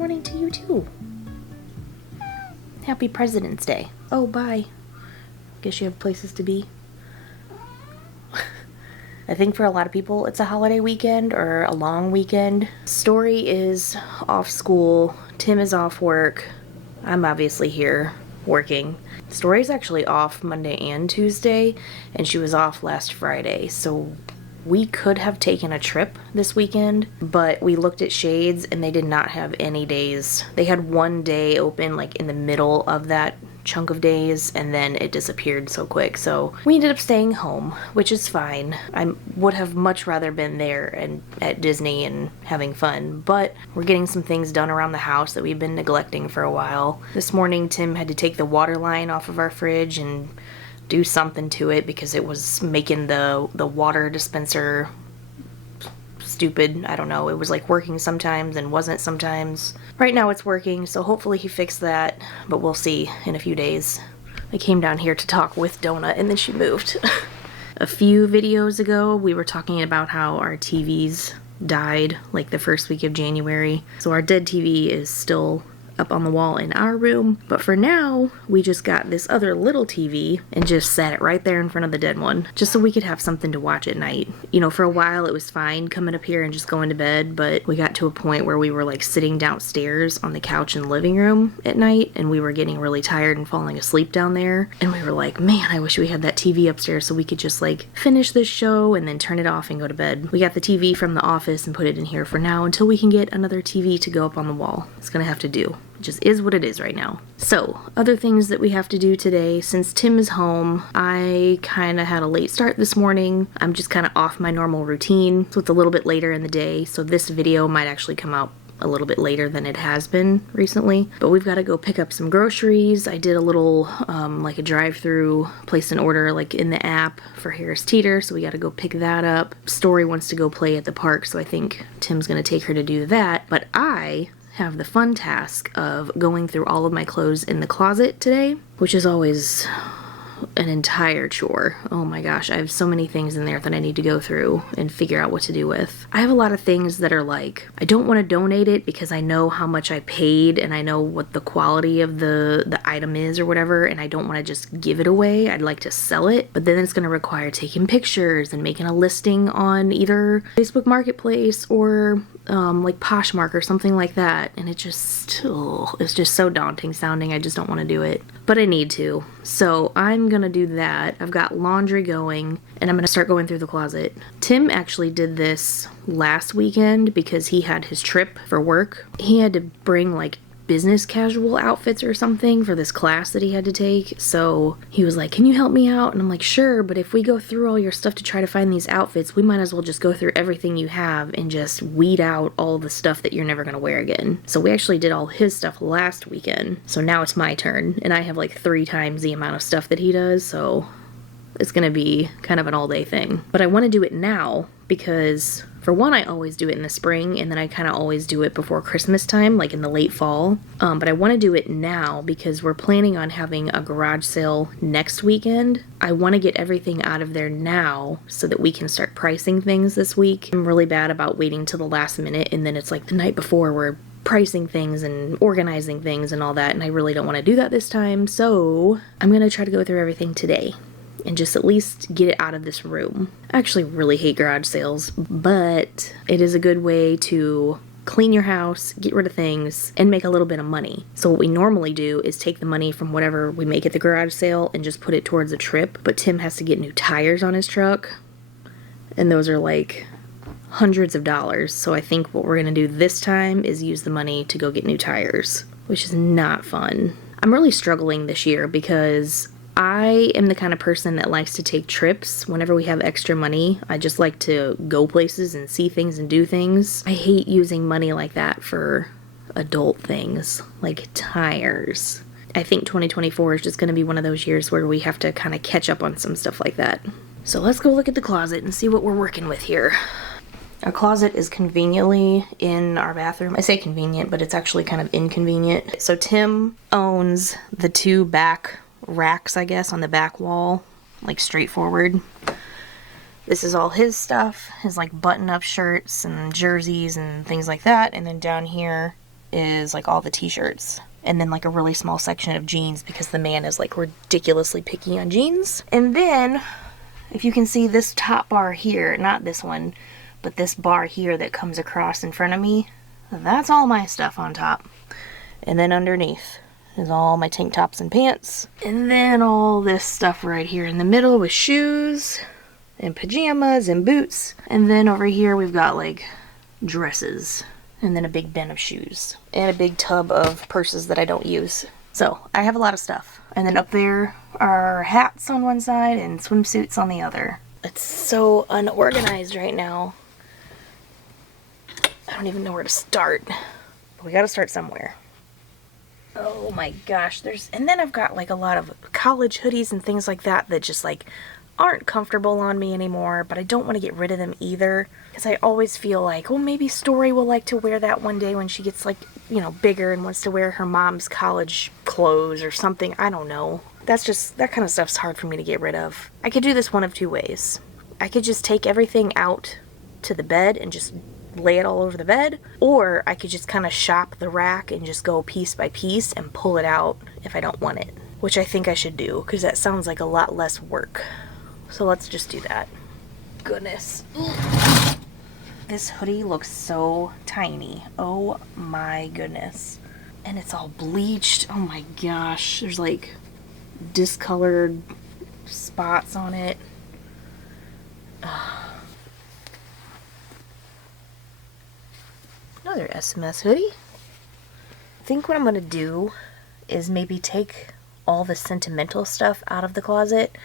morning to you too. Happy President's Day. Oh, bye. Guess you have places to be. I think for a lot of people it's a holiday weekend or a long weekend. Story is off school. Tim is off work. I'm obviously here working. Story's actually off Monday and Tuesday, and she was off last Friday, so we could have taken a trip this weekend, but we looked at Shades and they did not have any days. They had one day open like in the middle of that chunk of days, and then it disappeared so quick, so we ended up staying home, which is fine. I would have much rather been there and at Disney and having fun, but we're getting some things done around the house that we've been neglecting for a while. This morning Tim had to take the water line off of our fridge and do something to it because it was making the water dispenser stupid. I don't know, it was like working sometimes and wasn't sometimes. Right now it's working, so hopefully he fixed that, but we'll see in a few days. I came down here to talk with Donut and then she moved. A few videos ago we were talking about how our TVs died like the first week of January, so our dead TV is still up on the wall in our room, but for now we just got this other little TV and just sat it right there in front of the dead one just so we could have something to watch at night. You know, for a while it was fine coming up here and just going to bed, but we got to a point where we were like sitting downstairs on the couch in the living room at night and we were getting really tired and falling asleep down there, and we were like, man, I wish we had that TV upstairs so we could just like finish this show and then turn it off and go to bed. We got the TV from the office and put it in here for now until we can get another TV to go up on the wall. It's gonna have to do. It just is what it is right now. So, other things that we have to do today. Since Tim is home, I kind of had a late start this morning. I'm just kind of off my normal routine, so it's a little bit later in the day, so this video might actually come out a little bit later than it has been recently. But we've got to go pick up some groceries. I did a little, like a drive-through, placed an order like in the app for Harris Teeter, so we got to go pick that up. Story wants to go play at the park, so I think Tim's gonna take her to do that. But I have the fun task of going through all of my clothes in the closet today, which is always an entire chore. Oh my gosh, I have so many things in there that I need to go through and figure out what to do with. I have a lot of things that are like, I don't want to donate it because I know how much I paid and I know what the quality of the item is or whatever, and I don't want to just give it away. I'd like to sell it, but then it's going to require taking pictures and making a listing on either Facebook Marketplace or like Poshmark or something like that, and it's just so daunting sounding. I just don't want to do it, but I need to, so I'm gonna do that. I've got laundry going and I'm gonna start going through the closet. Tim actually did this last weekend because he had his trip for work. He had to bring like business casual outfits or something for this class that he had to take, so he was like, can you help me out? And I'm like, sure, but if we go through all your stuff to try to find these outfits, we might as well just go through everything you have and just weed out all the stuff that you're never gonna wear again. So we actually did all his stuff last weekend, so now it's my turn, and I have like 3 times the amount of stuff that he does, so it's gonna be kind of an all-day thing. But I want to do it now because, for one, I always do it in the spring, and then I kind of always do it before Christmas time, like in the late fall. But I want to do it now because we're planning on having a garage sale next weekend. I want to get everything out of there now so that we can start pricing things this week. I'm really bad about waiting till the last minute, and then it's like the night before we're pricing things and organizing things and all that, and I really don't want to do that this time, so I'm going to try to go through everything today and just at least get it out of this room. I actually really hate garage sales, but it is a good way to clean your house, get rid of things, and make a little bit of money. So what we normally do is take the money from whatever we make at the garage sale and just put it towards a trip, but Tim has to get new tires on his truck, and those are like hundreds of dollars. So I think what we're gonna do this time is use the money to go get new tires, which is not fun. I'm really struggling this year because I am the kind of person that likes to take trips whenever we have extra money. I just like to go places and see things and do things. I hate using money like that for adult things, like tires. I think 2024 is just going to be one of those years where we have to kind of catch up on some stuff like that. So let's go look at the closet and see what we're working with here. Our closet is conveniently in our bathroom. I say convenient, but it's actually kind of inconvenient. So Tim owns the 2 back racks, I guess, on the back wall, like straightforward. This is all his stuff, his like button-up shirts and jerseys and things like that. And then down here is like all the t-shirts. And then like a really small section of jeans because the man is like ridiculously picky on jeans. And then, if you can see this top bar here, not this one, but this bar here that comes across in front of me, that's all my stuff on top. And then underneath is all my tank tops and pants. And then all this stuff right here in the middle with shoes and pajamas and boots. And then over here we've got like dresses. And then a big bin of shoes. And a big tub of purses that I don't use. So, I have a lot of stuff. And then up there are hats on one side and swimsuits on the other. It's so unorganized right now. I don't even know where to start. But we gotta start somewhere. Oh my gosh, and then I've got like a lot of college hoodies and things like that that just like aren't comfortable on me anymore, but I don't want to get rid of them either because I always feel like, well, maybe Story will like to wear that one day when she gets like, you know, bigger and wants to wear her mom's college clothes or something. I don't know. That kind of stuff's hard for me to get rid of. I could do this one of two ways. I could just take everything out to the bed and just lay it all over the bed, or I could just kind of shop the rack and just go piece by piece and pull it out if I don't want it, which I think I should do because that sounds like a lot less work. So let's just do that. Goodness. This hoodie looks so tiny. Oh my goodness. And it's all bleached. Oh my gosh. There's like discolored spots on it. Another SMS hoodie. I think what I'm gonna do is maybe take all the sentimental stuff out of the closet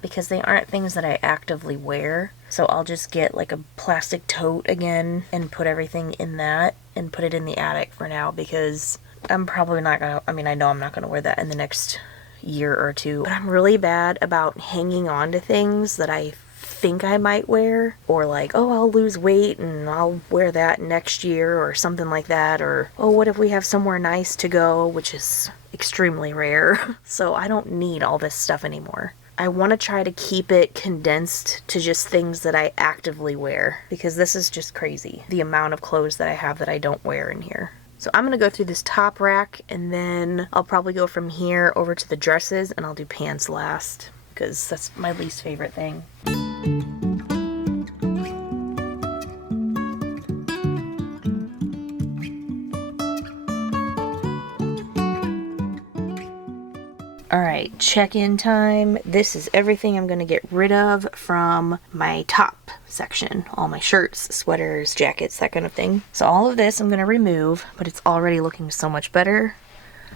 because they aren't things that I actively wear. So I'll just get like a plastic tote again and put everything in that and put it in the attic for now because I'm probably not gonna, I know I'm not gonna wear that in the next year or two. But I'm really bad about hanging on to things that I think I might wear, or like, oh, I'll lose weight and I'll wear that next year or something like that, or oh, what if we have somewhere nice to go, which is extremely rare. So I don't need all this stuff anymore. I want to try to keep it condensed to just things that I actively wear because this is just crazy, the amount of clothes that I have that I don't wear in here. So I'm going to go through this top rack and then I'll probably go from here over to the dresses and I'll do pants last because that's my least favorite thing. Alright, check-in time. This is everything I'm going to get rid of from my top section. All my shirts, sweaters, jackets, that kind of thing. So all of this I'm going to remove, but it's already looking so much better.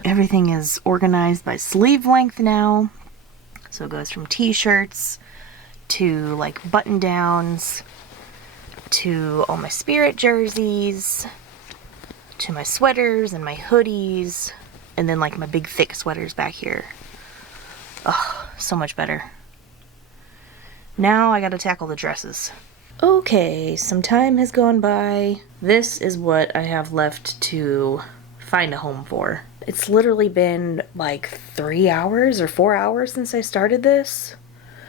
Everything is organized by sleeve length now. So it goes from t-shirts to like button-downs to all my Spirit jerseys to my sweaters and my hoodies and then like my big thick sweaters back here. Oh, so much better. Now I gotta tackle the dresses. Okay, some time has gone by. This is what I have left to find a home for. It's literally been like 3 hours or 4 hours since I started this.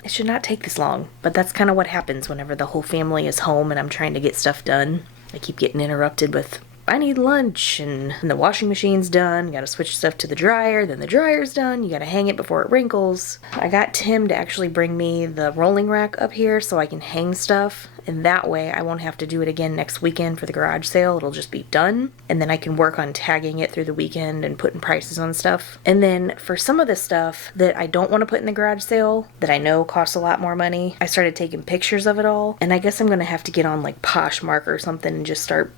It should not take this long, but that's kind of what happens whenever the whole family is home and I'm trying to get stuff done. I keep getting interrupted with, I need lunch, and the washing machine's done, you gotta switch stuff to the dryer, then the dryer's done, you gotta hang it before it wrinkles. I got Tim to actually bring me the rolling rack up here so I can hang stuff, and that way I won't have to do it again next weekend for the garage sale. It'll just be done, and then I can work on tagging it through the weekend and putting prices on stuff. And then for some of the stuff that I don't want to put in the garage sale, that I know costs a lot more money, I started taking pictures of it all, and I guess I'm gonna have to get on like Poshmark or something and just start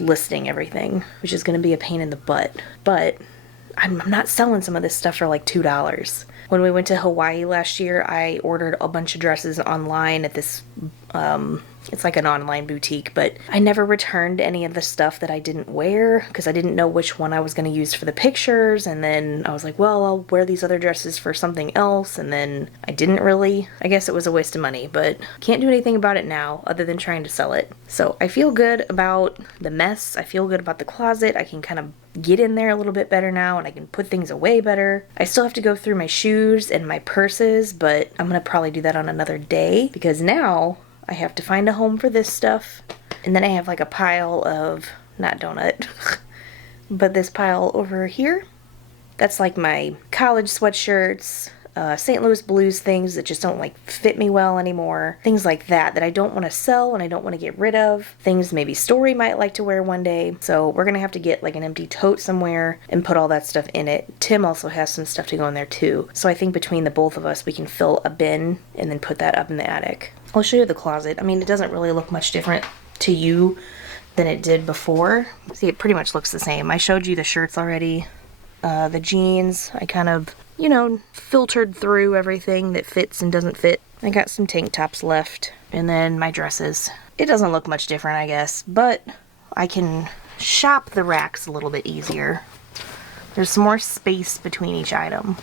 listing everything, which is going to be a pain in the butt. But I'm not selling some of this stuff for like $2. When we went to Hawaii last year, I ordered a bunch of dresses online at this, it's like an online boutique, but I never returned any of the stuff that I didn't wear because I didn't know which one I was going to use for the pictures, and then I was like, well, I'll wear these other dresses for something else, and then I didn't really. I guess it was a waste of money, but can't do anything about it now other than trying to sell it. So I feel good about the mess. I feel good about the closet. I can kind of get in there a little bit better now, and I can put things away better. I still have to go through my shoes and my purses, but I'm going to probably do that on another day because now I have to find a home for this stuff. And then I have like a pile of, not donut, But this pile over here, that's like my college sweatshirts, St. Louis Blues things that just don't like fit me well anymore. Things like that I don't want to sell and I don't want to get rid of. Things maybe Story might like to wear one day. So we're going to have to get like an empty tote somewhere and put all that stuff in it. Tim also has some stuff to go in there too. So I think between the both of us, we can fill a bin and then put that up in the attic. I'll show you the closet. I mean, it doesn't really look much different to you than it did before. See, it pretty much looks the same. I showed you the shirts already. The jeans, I kind of, you know, filtered through everything that fits and doesn't fit. I got some tank tops left, and then my dresses. It doesn't look much different, I guess, but I can shop the racks a little bit easier. There's some more space between each item,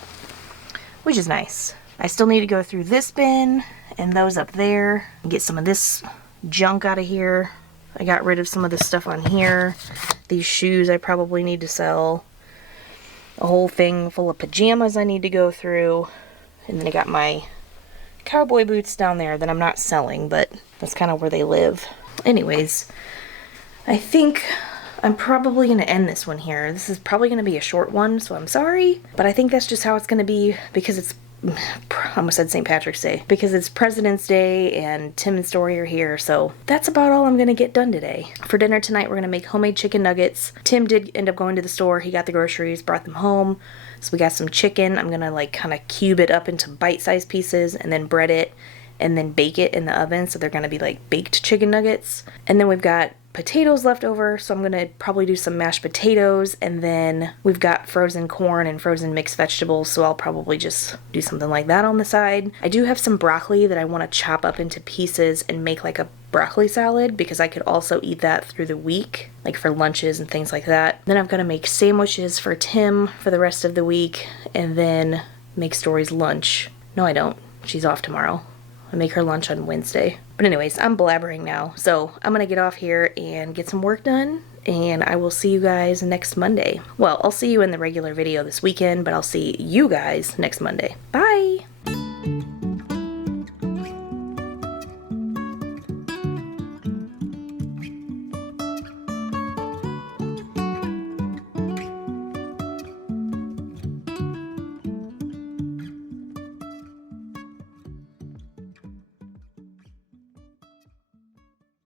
which is nice. I still need to go through this bin and those up there and get some of this junk out of here. I got rid of some of the stuff on here. These shoes I probably need to sell. A whole thing full of pajamas I need to go through. And then I got my cowboy boots down there that I'm not selling, but that's kind of where they live. Anyways, I think I'm probably going to end this one here. This is probably going to be a short one, so I'm sorry. But I think that's just how it's going to be because it's, I almost said St. Patrick's Day, because it's President's Day and Tim and Story are here, so that's about all I'm gonna get done today. For dinner tonight, we're gonna make homemade chicken nuggets. Tim did end up going to the store. He got the groceries, brought them home. So we got some chicken. I'm gonna like kind of cube it up into bite-sized pieces and then bread it and then bake it in the oven, so they're gonna be like baked chicken nuggets. And then we've got potatoes left over, so I'm gonna probably do some mashed potatoes, and then we've got frozen corn and frozen mixed vegetables, so I'll probably just do something like that on the side. I do have some broccoli that I want to chop up into pieces and make like a broccoli salad, because I could also eat that through the week, like for lunches and things like that. Then I'm gonna make sandwiches for Tim for the rest of the week, and then make Story's lunch. No, I don't. She's off tomorrow. I make her lunch on Wednesday. But anyways, I'm blabbering now, so I'm gonna get off here and get some work done, and I will see you guys next Monday. Well, I'll see you in the regular video this weekend, but I'll see you guys next Monday. Bye!